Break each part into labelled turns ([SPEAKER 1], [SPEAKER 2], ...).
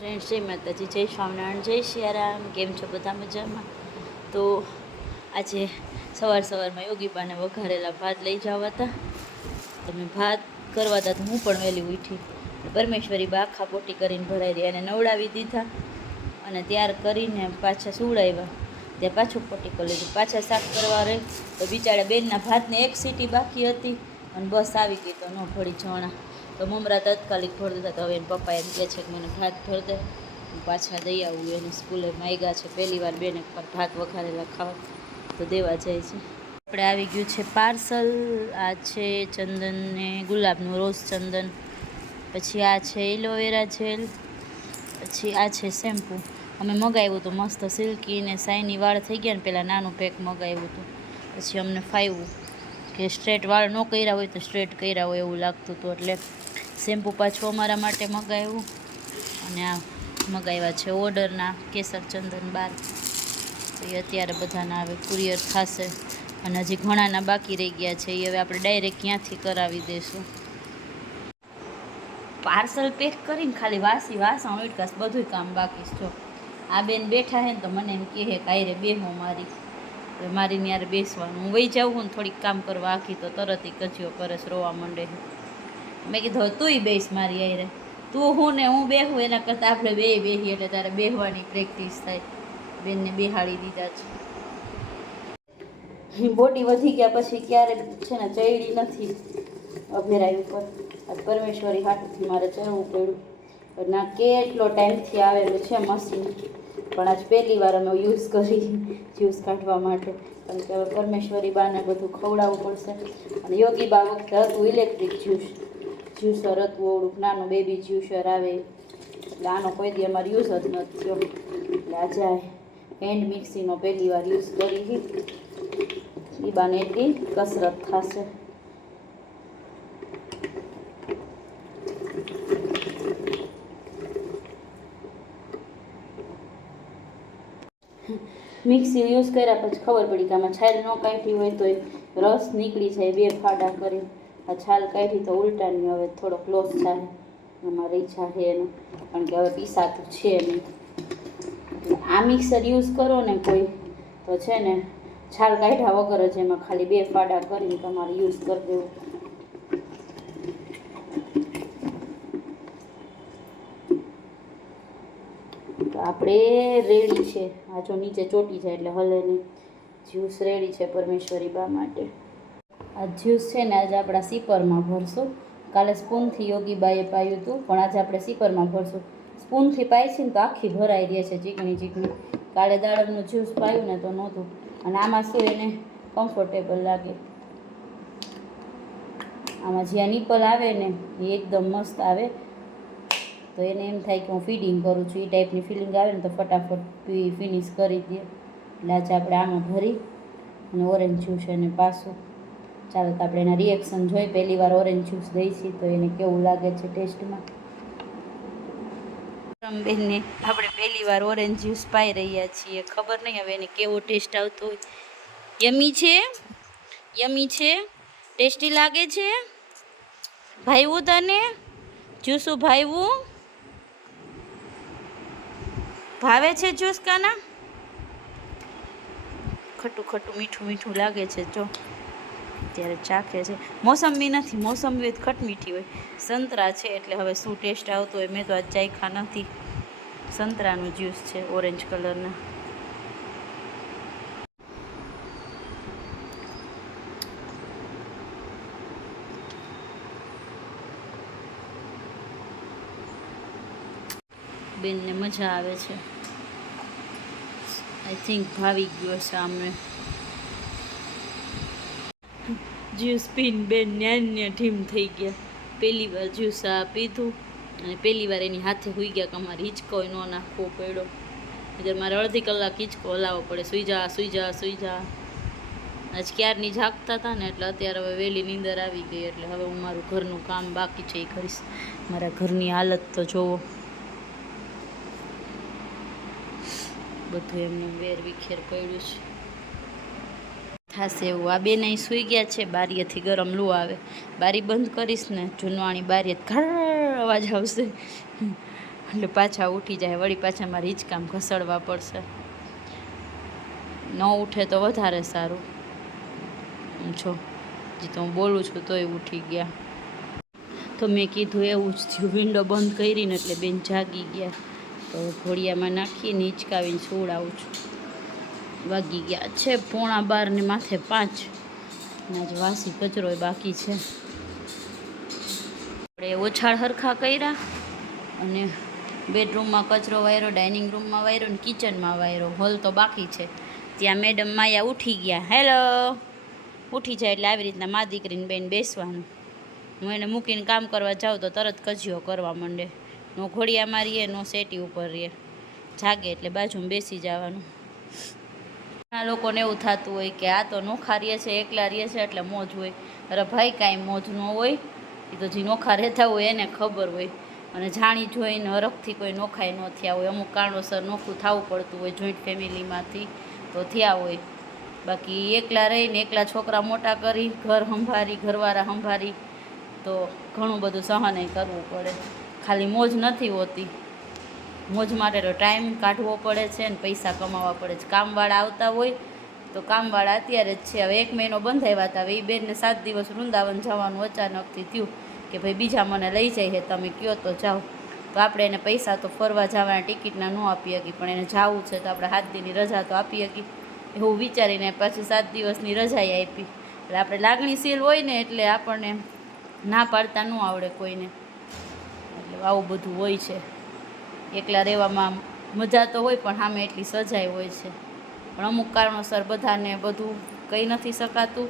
[SPEAKER 1] Friend જય માતાજી, જય સ્વામિનારાયણ, જય સિયારામ કેમ છો બધા મજામાં? તો આજે સવાર સવારમાં યોગીબાને વઘારેલા ભાત લઈ જવા હતા. તમે ભાત કરવા હતા તો હું પણ વહેલી ઉઠી. પરમેશ્વરી બા આખા પોટી કરીને ભરાઈ રહી અને નવડાવી દીધા. અને ત્યાર કરીને પાછા સુવડાવ્યા. ત્યાં પાછું પોટી કરી લીધું પાછા શાક કરવા રહી. તો બિચારા બેનના ભાતને એક સીટી બાકી હતી. અને બસ આવી ગઈ તો ન ભળી જણા તો મમરા તાત્કાલિક ભરતા હતા, તો હવે એના પપ્પા એમ કહે છે કે મને ભાત ભર દે. પાછા દઈ આવું, એને સ્કૂલે માગ્યા છે. પહેલી વાર બેને ભાત વઘારેલા ખાવા. તો દેવા જાય છે. આપણે આવી ગયું છે પાર્સલ, આ છે ચંદન ને ગુલાબનું રોઝ ચંદન. પછી આ છે એલોવેરા જેલ. પછી આ છે શેમ્પૂ. અમે મગાવ્યું હતું મસ્ત સિલ્કી ને સાઈની વાળ થઈ ગયા ને પહેલાં નાનું પેક મગાવ્યું હતું. પછી અમને ફાવ્યું કે સ્ટ્રેટ વાળ ન કર્યા હોય તો સ્ટ્રેટ કર્યા હોય એવું લાગતું હતું એટલે શેમ્પૂ પાછું અમારા માટે મગાવ્યું. અને આ મગાવ્યા છે ઓર્ડરના કેસર ચંદન બાર. તો એ અત્યારે બધાના આવે કુરિયર થશે અને હજી ઘણાના બાકી રહી ગયા છે. એ હવે આપણે ડાયરેક્ટ ક્યાંથી કરાવી દઈશું પાર્સલ પેક કરીને ખાલી વાસી વાસણ ઉટકાશ બધું કામ બાકી છે. આ બેન બેઠા હે ને તો મને એમ કહે, કાંઈ બેહો મારી. હવે મારી ન્યારે બેસવાનું. હું વહી જાઉં હું થોડીક કામ કરવા. આખી તો તરત ઈ કચીઓ કરસ રોવા માંડે મેં કીધું તુંય બેસ મારી આયરે તું હું ને હું બેહું, એના કરતાં આપણે બે બેહીએ એટલે તારે બેહવાની પ્રેક્ટિસ થાય. બેનને બેહાડી દીધા છે. બોડી વધી ગયા પછી ક્યારે છે ને ચડી નથી અભેરાઈ ઉપર. પરમેશ્વરી હાથથી મારે ચડવું પડ્યું. ના કેટલો ટાઈમથી આવેલું છે મશીન પણ આજ પહેલી વાર અમે યુઝ કરી જ્યુસ કાઢવા માટે. કારણ કે હવે પરમેશ્વરી બાને બધું ખવડાવવું પડશે. અને યોગી બા વખતે હતું ઇલેક્ટ્રિક જ્યુસ જ્યુસર હતું ઓળું નાનું બેબી જ્યુસર આવે. એટલે કોઈ દી અમારે યુઝ જ નથી થયો. એટલે હેન્ડ મિક્સીનો પહેલી વાર યુઝ કરી એ બાને એટલી કસરત થશે. મિક્સી યુઝ કર્યા પછી ખબર પડી કે આમાં છાલ ન કાઢી હોય તો રસ નીકળી જાય બે ફાડા કરી. આ છાલ કાઢી તો ઉલટાની, હવે થોડોક લોસ થાય. એમાં ઈચ્છા છે એનો. કારણ કે હવે પીસાતું છે નહીં. આ મિક્સર યુઝ કરો ને કોઈ, તો છે ને છાલ કાઢ્યા વગર જ એમાં ખાલી બે ફાડા કરીને તમારે યુઝ કરી દેવું. આપણે રેડી છે. આ જો નીચે ચોટી જાય એટલે હલે નહીં જ્યુસ રેડી છે પરમેશ્વરી બા માટે. આ જ્યુસ છે ને આજે આપણા સીપરમાં ભરશું. કાલે સ્પૂનથી યોગી બાએ પાયું હતું, પણ આજે આપણે સીપરમાં ભરશું. સ્પૂનથી પાય છે ને તો આખી ભરાઈ રહે છે ચીકણી ચીકણી. કાલે દાડમનું જ્યુસ પાયું ને તો નહોતું. અને આમાં શું એને કમ્ફર્ટેબલ લાગે. આમાં જ્યાં નિપલ આવે ને, એ એકદમ મસ્ત આવે. તો એને એમ થાય કે હું ફીડિંગ કરું છું. એ ટાઈપની ફિલિંગ આવે ને તો ફટાફટ ફિનિશ કરી દે. એટલે આજે આપણે આમાં ભરી અને ઓરેન્જ જ્યુસ એને પાછું ચાલો તો આપણે એના રિએક્શન જોઈ પહેલી વાર ઓરેન્જ જ્યુસ દઈશી તો એને કેવું લાગે છે ટેસ્ટમાં બેનને આપણે પહેલી વાર ઓરેન્જ જ્યુસ પાઈ રહ્યા છીએ. ખબર નહીં હવે એને કેવો ટેસ્ટ આવતો હોય. યમી છે? યમી છે? ટેસ્ટી લાગે છે? ભાઈવું તને? જ્યુસું ભાઈવું? ભાવે છે જ્યુસ કાના? ખટું ખટું મીઠું મીઠું લાગે છે, જો. અત્યારે ચાખે છે, મોસંબી નથી, મોસંબી હોય ખટ મીઠી હોય. સંતરા છે એટલે હવે શું ટેસ્ટ આવતો હોય મેં તો આજ ચાખા નથી. સંતરાનું જ્યુસ છે ઓરેન્જ કલરના બેનને મજા આવે છે. આઈ થિંક ભાવી ગયો છે અમને જ્યુસ પીને બેન ન્યાન્ય ઢીમ થઈ ગયા. પહેલી વાર જ્યુસ આ પીધું અને પહેલી વાર એની હાથે હોઈ ગયા કે અમારે હિંચકો ન નાખવો પડ્યો. એટલે મારે અડધી કલાક હિંચકો હલાવવો પડે, સુઈ જા સુઈ જા સુઈ જા. આજ ક્યારની જાગતા હતા ને એટલે અત્યારે હવે વહેલી નીંદર આવી ગઈ એટલે હવે હું મારું ઘરનું કામ બાકી છે એ કરીશ. મારા ઘરની હાલત તો જોવો. બધું એમને વેર વિખેર પડ્યું છે. થશે એવું. આ બે નહીં સૂઈ ગયા છે, બારીએથી ગરમ લૂ આવે. બારી બંધ કરીશ ને, જૂનવાણી બારીએ ઘર અવાજ આવશે. એટલે પાછા ઉઠી જાય, વળી પાછા મારે હિંચકામ ઘસડવા પડશે. ન ઉઠે તો વધારે સારું. છો. જે તો હું બોલું છું, તોય ઉઠી ગયા. તો મેં કીધું એવું જ થયું. વિન્ડો બંધ કરીને એટલે બેન જાગી ગયા. તો ઘોડિયામાં નાખીને હિંચકાવીને સુવડાવું છું. વાગી ગયા છે પોણા બાર ને માથે પાંચ. ને આજ વાસી કચરો બાકી છે. આપણે ઓછાળ હરખા કર્યા અને બેડરૂમમાં કચરો વાયરો, ડાઇનિંગ રૂમમાં વાયરો ને કિચનમાં વાયરો. હોલ તો બાકી છે. ત્યાં મેડમ માયા ઉઠી ગયા. હેલો. ઉઠી જાય એટલે આવી રીતના મા દીકરીને બેન બેસવાનું. હું એને મૂકીને કામ કરવા જાઉં તો તરત કજિયો કરવા માંડે. નો ઘોડિયા મારીએ, નો સેટી ઉપર રહીએ. જાગે એટલે બાજુમાં બેસી જવાનું. ઘણા લોકોને એવું થતું હોય કે આ તો નોખા રહીએ છે, એકલા રહીએ છે, એટલે મોજ હોય. અરે ભાઈ, કાંઈ મોજ ન હોય. એ તો જે નોખા રહેતા હોય, એને ખબર હોય. અને જાણી જોઈને હરખથી કોઈ નોખાઈ ન થયા હોય. અમુક કારણોસર નોખું થવું પડતું હોય જોઈન્ટ ફેમિલીમાંથી તો થયા હોય. બાકી એકલા રહીને, એકલા છોકરા મોટા કરી, ઘર સંભારી ઘરવાળા સંભારી તો ઘણું બધું સહન કરવું પડે. ખાલી મોજ નથી હોતી. મોજ માટે તો ટાઈમ કાઢવો પડે છે ને પૈસા કમાવા પડે છે. કામવાળા આવતા હોય તો કામવાળા અત્યારે જ છે. હવે એક મહિનો બંધાવ્યા હતા. હવે એ બેનને સાત દિવસ વૃંદાવન જવાનું અચાનકથી થયું કે ભાઈ બીજા મને લઈ જાય છે તમે કયો તો જાઓ. તો આપણે એને પૈસા તો ફરવા જવાના ટિકિટના ન આપી શકી પણ એને જવું છે તો આપણે સાત દીની રજા તો આપી શકી એવું વિચારીને પાછી સાત દિવસની રજાએ આપી. એટલે આપણે લાગણીશીલ હોય ને એટલે આપણને ના પાડતા ન આવડે કોઈને. એટલે આવું બધું હોય છે. એકલા રહેવામાં મજા તો હોય પણ સામે એટલી સજાઈ હોય છે. પણ અમુક કારણોસર બધાને બધું કહી નથી શકાતું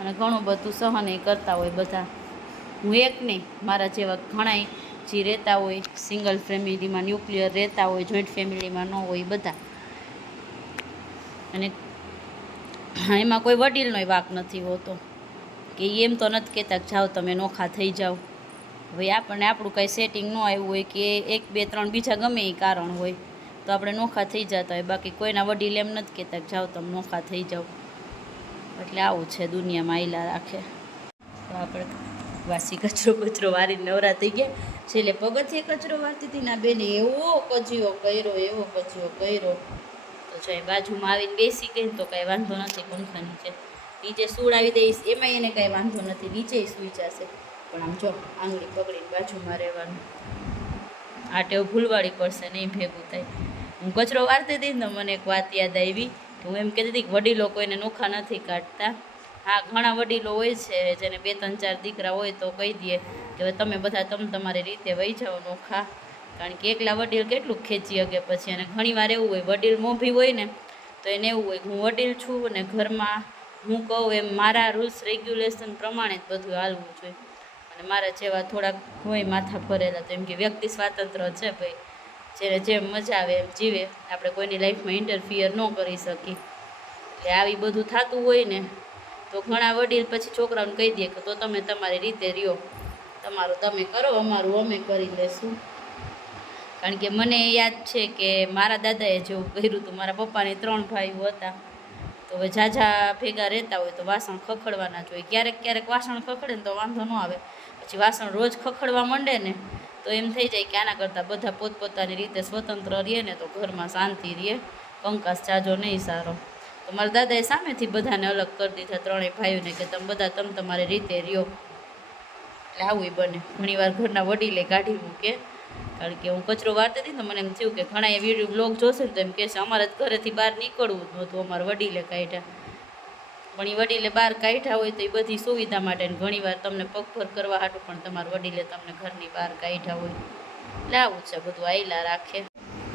[SPEAKER 1] અને ઘણું બધું સહન એ કરતા હોય બધા. હું એક નહીં, મારા જેવા ઘણાય જે રહેતા હોય સિંગલ ફેમિલીમાં ન્યુક્લિયર રહેતા હોય જોઈન્ટ ફેમિલીમાં ન હોય બધા. અને એમાં કોઈ વડીલનોય વાક નથી હોતો. કે એમ તો નથી કહેતા જાઓ તમે નોખા થઈ જાઓ. ભાઈ આપણને આપણું કાંઈ સેટિંગ ન આવ્યું હોય કે એક, બે, ત્રણ બીજા ગમે એ કારણ હોય, તો આપણે નોખા થઈ જતા હોય. બાકી કોઈના વડીલ એમ નથી કહેતા જાઓ તમે નોખા થઈ જાઓ. એટલે આવું છે દુનિયામાં આયલા રાખે તો આપણે વાસી કચરો કચરો વારીને નવરા થઈ ગયા. છેલ્લે પગથિયે કચરો વારતી હતી ના બેને એવો કચિયો કર્યો, એવો કચિયો કર્યો. તો જો એ બાજુમાં આવીને બેસી ગઈ તો કાંઈ વાંધો નથી પંખા નીચે નીચે સુડાવી દઈશ એમાં એને કાંઈ વાંધો નથી. નીચે સુઈ જશે. પણ આમ જો, આંગળી પકડીને બાજુમાં રહેવાનું. આ ટેવ ભૂલવાળી પડશે, નહીં ભેગું થાય. હું કચરો વારતી હતી ને મને એક વાત યાદ આવી હું એમ કહેતી હતી કે વડીલો કોઈને નોખા નથી કાઢતા. હા, ઘણા વડીલો હોય છે, જેને બે ત્રણ ચાર દીકરા હોય તો કહી દે કે હવે તમે બધા તમે તમારી રીતે વહી જાઓ નોખા. કારણ કે એકલા વડીલ કેટલું ખેંચી શકે પછી? અને ઘણીવાર એવું હોય, વડીલ મોભી હોય ને, તો એને એવું હોય હું વડીલ છું અને ઘરમાં હું કહું એમ મારા રૂલ્સ, રેગ્યુલેશન પ્રમાણે જ બધું હાલવું જોઈએ. મારા જેવા થોડાક હોય માથા ભરેલા તો એમ કે વ્યક્તિ સ્વાતંત્ર્ય છે ભાઈ. જેને જેમ મજા આવે એમ જીવે. આપણે કોઈની લાઈફમાં ઇન્ટરફિયર ન કરી શકીએ. એટલે આવી બધું થતું હોય ને, તો ઘણા વડીલ પછી છોકરાઓને કહી દે કે તો તમે તમારી રીતે રહ્યો. તમારું તમે કરો, અમારું અમે કરી લેશું. કારણ કે મને યાદ છે કે મારા દાદાએ જેવું કર્યું હતું. મારા પપ્પાને ત્રણ ભાઈઓ હતા. તો હવે ઝાઝા ભેગા રહેતા હોય તો વાસણ ખખડવાના જ હોય. ક્યારેક ક્યારેક વાસણ ખખડે ને તો વાંધો ન આવે. પછી વાસણ રોજ ખખડવા માંડે ને તો એમ થઈ જાય કે આના કરતાં બધા પોતપોતાની રીતે સ્વતંત્ર રહે ને તો ઘરમાં શાંતિ રહે. કંકાસ જાજો નહીં સારો. તો મારા દાદાએ સામેથી બધાને અલગ કરી દીધા ત્રણેય ભાઈઓને કે તમે બધા તમે તમારી રીતે રહ્યો. એટલે આવું બને. ઘણીવાર ઘરના વડીલે કાઢી મૂકે કારણ કે હું કચરો વારતી હતી તો મને એમ થયું કે ઘણા એ વીડિયો બ્લોગ જોશે ને તો એમ કહેશે, અમારે જ ઘરેથી બહાર નીકળવું જ નહોતું, અમારા વડીલે કાઢ્યા. પણ એ વડીલે બહાર કાઢ્યા હોય તો એ બધી સુવિધા માટે ઘણીવાર તમને પગભર કરવા હાટું પણ તમારા વડીલે તમને ઘરની બહાર કાઢ્યા હોય. એટલે આવું છે બધું, આયલા રાખે.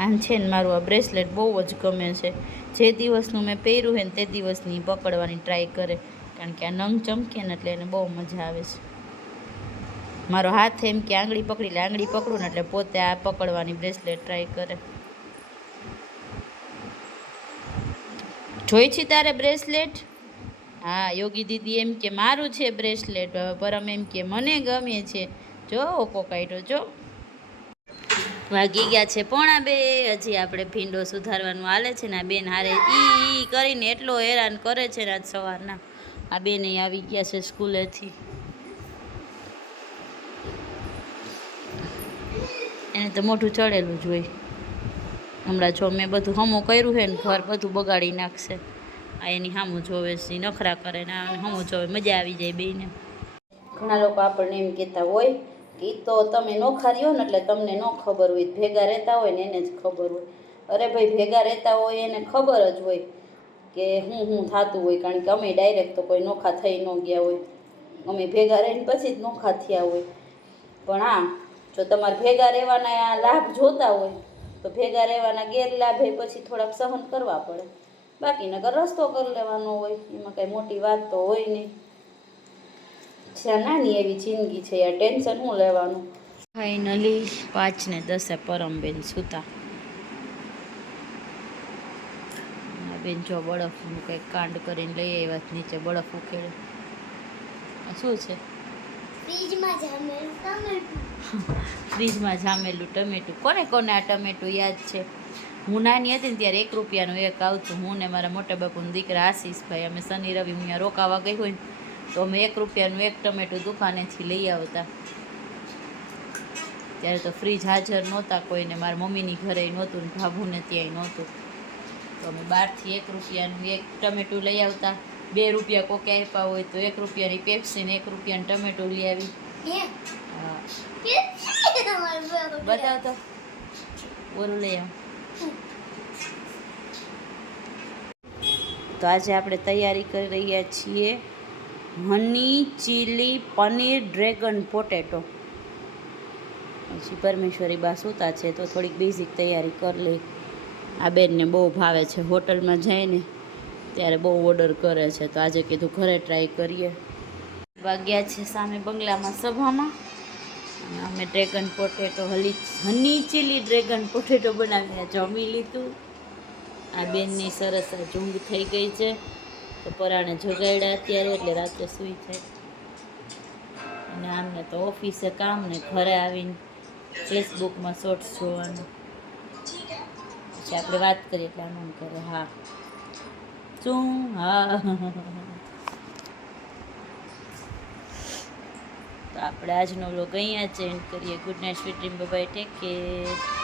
[SPEAKER 1] આમ છે ને મારું આ બ્રેસલેટ બહુ જ ગમે છે. જે દિવસનું મેં પહેર્યું હોય ને તે દિવસની પકડવાની ટ્રાય કરે. કારણ કે આ નંગ ચમકે ને એટલે એને બહુ મજા આવે છે. મારો હાથ એમ કે આંગળી પકડી લે, આંગળી પકડું ને એટલે પોતે આ પકડવાની બ્રેસલેટ ટ્રાય કરે. જોઈ છે તારે બ્રેસલેટ? હા, યોગી દીદી એમ કે મારું છે બ્રેસલેટ પરમ એમ કે મને ગમે છે. જો કોકાઈટો જો. વાગી ગયા છે પોણા બે, હજી આપણે ભીંડો સુધારવાનું હાલે છે ને આ બેન હારે ઈ કરીને એટલો હેરાન કરે છે ને આજ સવારના. આ બેન આવી ગયા છે સ્કૂલેથી. એને તો મોઢું ચડેલું જ હોય. હમણાં જો મેં બધું હમું કર્યું છે ને, ઘર બધું બગાડી નાખશે. આ એની સામું જોવે છે, નખરા કરે ને, આ સામું જોવે, મજા આવી જાય બેને ઘણા લોકો આપણને એમ કહેતા હોય કે તો તમે નોખા રહ્યો ને, એટલે તમને ન ખબર હોય, ભેગા રહેતા હોય ને, એને જ ખબર હોય. અરે ભાઈ, ભેગા રહેતા હોય એને ખબર જ હોય કે હું હું થતું હોય, કારણ કે અમે ડાયરેક્ટ તો કોઈ નોખા થઈ ન ગયા હોય. અમે ભેગા રહીને પછી જ નોખા થયા હોય. પણ હા જો તમારે ભેગા રહેવાના લાભ જોતા હોય તો ભેગા રહેવાના ગેરલાભે પછી થોડાક સહન કરવા પડે. બાકી નગર રસ્તો કરી લેવાનો હોય એમાં કાંઈ મોટી વાત તો હોય નહીં. છે આ નાની એવી જિંદગી છે યાર ટેન્શન શું લેવાનું? ફાઇનલી પાંચ ને દસે પરમબેન સૂતા. બેન જો બરફનું કંઈક કાંડ કરીને લઈ આવ્યા છે નીચે બળફ ઉકેળે શું છે?
[SPEAKER 2] ફ્રીજમાં જામેલું ટમેટું
[SPEAKER 1] ફ્રીજમાં જામેલું ટમેટું. કોને કોને આ ટમેટું યાદ છે? હું નાની હતી ને ત્યારે એક રૂપિયાનું એક આવતું. હું ને મારા મોટા બાપુનું દીકરા આશીષભાઈ, અમે શનિ રવિ હું અહીંયા રોકાવા ગઈ હોય તો અમે એક રૂપિયાનું એક ટમેટું દુકાનેથી લઈ આવતા. ત્યારે તો ફ્રીજ હાજર નહોતા કોઈને મારા મમ્મીની ઘરે નહોતું ને, ભાભુને ત્યાંય નહોતું. તો અમે બહારથી એક રૂપિયાનું એક ટમેટું લઈ આવતા. બે રૂપિયા કોકે આપ્યા હોય તો એક રૂપિયાની પેપ્સી ને એક રૂપિયાનું ટમેટું લઈ આવી. બતાવ તો બોલું લઈ આવ. તો આજે આપણે તૈયારી કરી રહ્યા છીએ honey chilli paneer dragon potato. પછી પરમેશ્વરી બા સૂતા છે તો થોડીક બેઝિક તૈયારી કરી લઈ આ બેનને બહુ ભાવે છે. હોટલમાં જઈને ત્યારે બહુ ઓર્ડર કરે છે. તો આજે કીધું ઘરે ટ્રાય કરીએ. વાગ્યા છે સામે બંગલામાં સભામાં. અને અમે ડ્રેગન પોટેટો હલી હની ચીલી ડ્રેગન પોટેટો બનાવીને જમી લીધું. આ બેનની સરસ આ થઈ ગઈ છે. તો પરાણે જોગાડ્યા અત્યારે, એટલે રાત્રે સૂઈ જાય અને આમને તો ઓફિસે કામ ને ઘરે આવીને ફેસબુકમાં શોર્ટ્સ જોવાનું. પછી આપણે વાત કરીએ એટલે આનંદ કરે, હા. શું? હા તો આપણે આજનો વ્લોગ અહીંયા જ એન્ડ કરીએ. Good night sweet dream bye take care